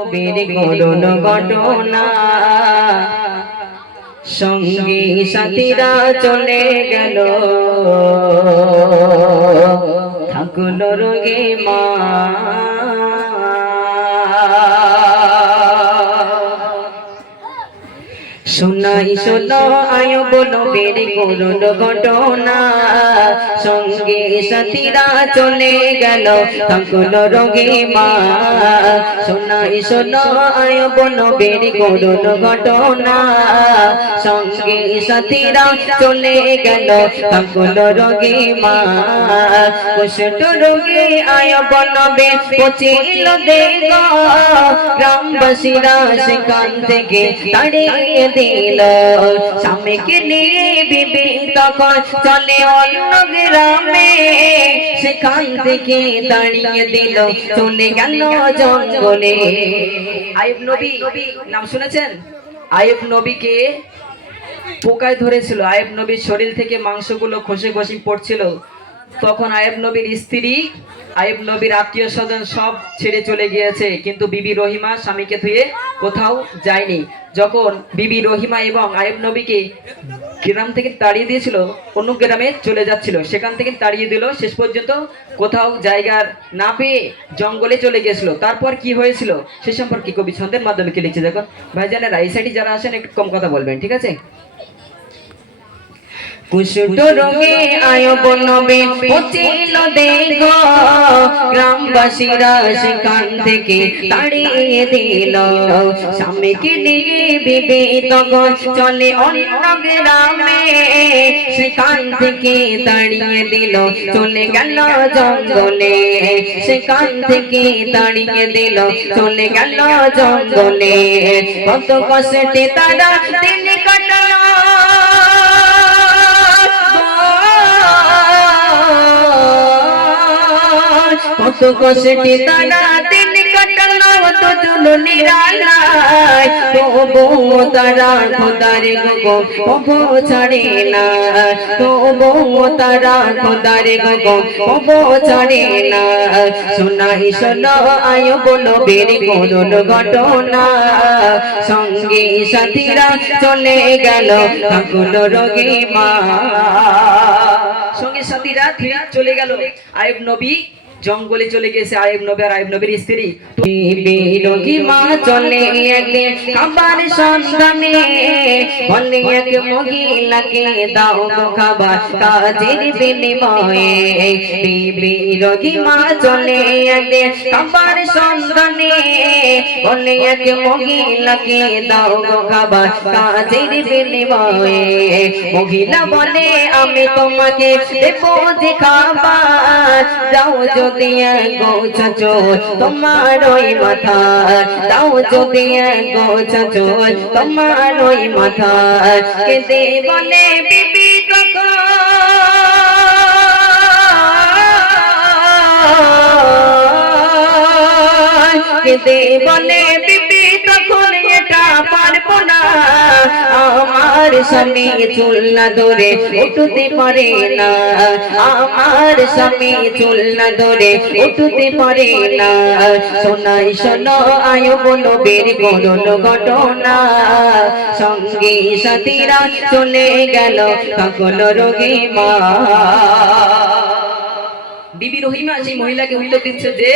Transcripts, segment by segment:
নবীর করুণ ঘটনা সঙ্গী সাথীরা চলে গেল থাকলো রোগে মা শোনাই শোনো আয়ব নবীর করুণ ঘটনা সঙ্গে সাথীরা চলে গেল থাকলো রোগে মা শোনাই শোনো আয়ব নবীর করুণ ঘটনা সঙ্গে সাথীরা চলে গেল থাকলো রোগে মা কুষ্ঠ রোগে আয়ব নবী পচিল দেগ গ্রামবাসীরা সেখান থেকে তাড়িয়ে দিল স্বামীকে নিয়ে বিবি তখন চলে অন্য গ্রামে সেখান থেকে তাড়িয়ে দিল চলে গেল জঙ্গলে আইয়ুব নবী নাম শুনেছেন আইয়ুব নবীকে পোকায় ধরেছিল আইয়ুব নবীর শরীর থেকে মাংসগুলো খসে খসে পড়ছিল তখন আইয়ুব নবীর স্ত্রী আইয়ুব নবীর আত্মীয় স্বজন সব ছেড়ে চলে গিয়েছে কিন্তু বিবি রহিমা স্বামীকে ধুয়ে কোথাও যায়নি যখন বিবি রহিমা এবং আইয়ুব নবীকে গ্রাম থেকে তাড়িয়ে দিয়েছিল অন্য গ্রামে চলে যাচ্ছিল সেখান থেকে তাড়িয়ে দিল শেষ পর্যন্ত কোথাও জায়গার না পেয়ে জঙ্গলে চলে গিয়েছিল তারপর কি হয়েছিল সে সম্পর্কে কবি ছন্দের মাধ্যমে কি লিখছে দেখুন ভাইজানেরা এই সাইডে যারা আসেন একটু কম কথা বলবেন ঠিক আছে কুষ্ঠ রোগে আয়ব নবী পচিল দেগ গ্রামবাসীরা সেখান থেকে তাড়িয়ে দিল স্বামীকে নিয়ে বিবি তখন চলে অন্য গ্রামে সেখান থেকে তাড়িয়ে দিল চলে গেল জঙ্গলে সেখান থেকে তাড়িয়ে দিল চলে গেল জঙ্গলে কত কষ্টে তারা দিন কাটালো কত কষ্টে তারা দিন কাটালো দুজন নিরালায় তবু তারা খোদার গো কবু ছাড়ে না তবু তারা খোদার গো কবু ছাড়ে না শোনাই শোনো আইয়ুব নবীর করুণ ঘটনা সঙ্গে সাথীরা চলে গেল থাকলো রোগে মা সঙ্গে সাথীরা চলে গেল আইয়ুব নবী জঙ্গলে চলে গেছে আইয়ুব নবী আর আইয়ুব নবীর স্ত্রী রোগী মা চলে একদিন খাবার সন্ধানে বলে এক মহিলাকে দাও খাবার কাজের বিনিময়ে বিবি রোগী মা চলে একদিন খাবার সন্ধানে বলে এক মহিলাকে দাও খাবার কাজের বিনিময়ে মহিলা বলে আমি তোমাকে দেব যে খাবার দাও যদি গোছাচো তোমার ওই মাথা দাও যদি গোছাচো তোমার ওই মাথা কেঁদে বলে বিবি কেঁদে বলে বিবি তখন এটা পারবো না আমার স্বামী চুল না ধরে উঠতে পারে না আমার স্বামী চুল না ধরে উঠতে পারে না শোনাই শোনো আইয়ুব নবীর করুণ ঘটনা সঙ্গে সাথীরা চলে গেল থাকলো রোগে মা বিবি রহিমা সেই মহিলাকে উত্তর দিচ্ছে যে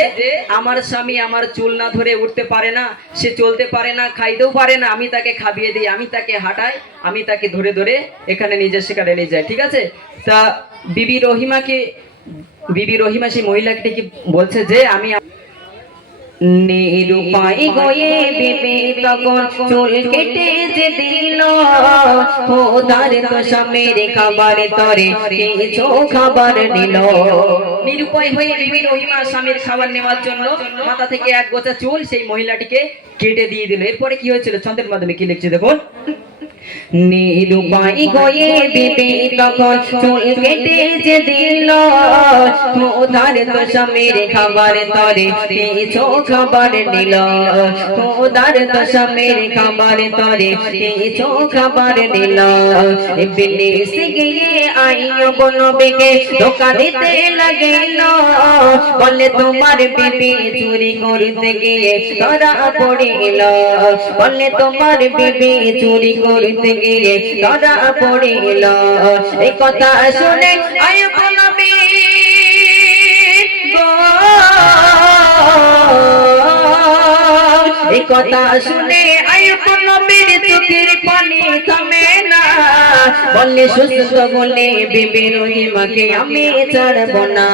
আমার স্বামী আমার চুল না ধরে উঠতে পারে না সে চলতে পারে না খাইতেও পারে না আমি তাকে খাবিয়ে দিই আমি তাকে হাঁটাই আমি তাকে ধরে ধরে এখানে নিজের শিকারে নিয়ে যাই ঠিক আছে তা বিবি রহিমা সেই মহিলাকে কি বলছে যে আমি নিরুপায় গয়ে বিবি তখন চুল কেটে যে দিল খোদার তো স্বামীর খাবার তরে কিছু খাবার নিল নিরুপায় হয়ে বিবি রহিমা স্বামীর খাবার নেওয়ার জন্য মাথা থেকে এক গোছা চুল সেই মহিলাটিকে কেটে দিয়ে দিল এরপরে কি হয়েছিল ছন্দের মাধ্যমে কি লিখছে দেখুন নিরুপায় গয়ে বিবি তখন চুল কেটে যে দিল খোদার তো স্বামীর খাবার তরে কিছু খাবার নিল খোদার তো স্বামীর খাবার তরে কিছু খাবার নিল ইবলিস গিয়ে আইয়ুব নবীকে ধোঁকা দিতে লাগিল বলে তোমার বিবি চুরি করতে গিয়ে ধরা পড়িল বলে তোমার বিবি চুরি করতে গিয়ে ধরা পড়িল এই কথা শুনে আয়ুব নবী এই কথা শুনে আয়ুব নবীর চোখের পানি থামে না বলে সুস্থ বলে বিবি রহিমাকে আমি ছাড়ব না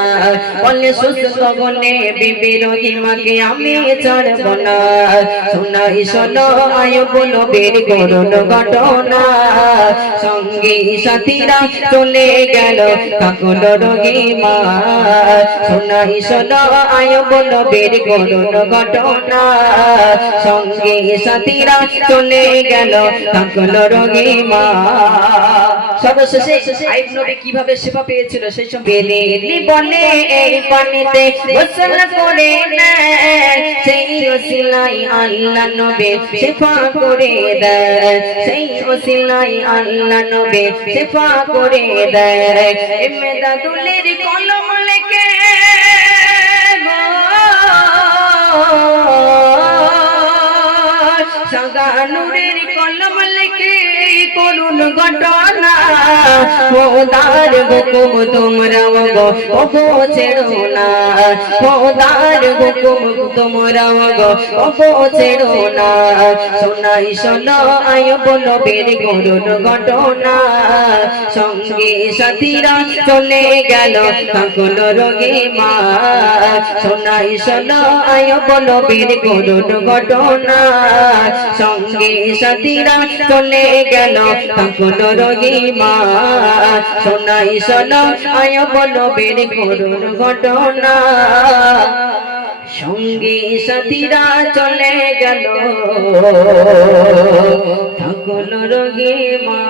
বলে সুস্থ বলে বিবি রহিমাকে আমি ছাড়ব না শোনাই শোনো আয়ুব নবীর করুণ ঘটনা সঙ্গী সাথীরা চলে গেল থাকল রহিমা শোনাই শোনো আয়ুব নবীর করুণ ঘটনা সঙ্গী সাথীরা চলে গেল থাকল রহিমা সর্বশেষে আইব নবী কিভাবে সেবা পেয়েছিল সেই সব বেলেলি বলে এই পানিতে গোসল করে নেয় সেই ওসিলাই আল্লাহ নবী সেবা করে দেয় সেই ওসিলাই আল্লাহ নবী সেবা করে দেয় ইমদাদুলের কলম লেখে সাগানুরের কলম লেখে করুণ ঘটনা খোদার হুকুম তোমরা গো ছেড়ো না খোদার হুকুম তোমরা গো ছেড়ো না শোনাই শোনো আয়ুব নবীর করুণ ঘটনা সঙ্গী সাথীরা চলে গেল থাকল রহিমা শোনাই শোনো আয়ুব নবীর করুণ ঘটনা সঙ্গী সাথীরা চলে গেল থাকল রহিমা শোনাই শোনো আয়ুব নবীর করুণ ঘটনা সঙ্গী সাথীরা চলে গেল থাকল রহিমা।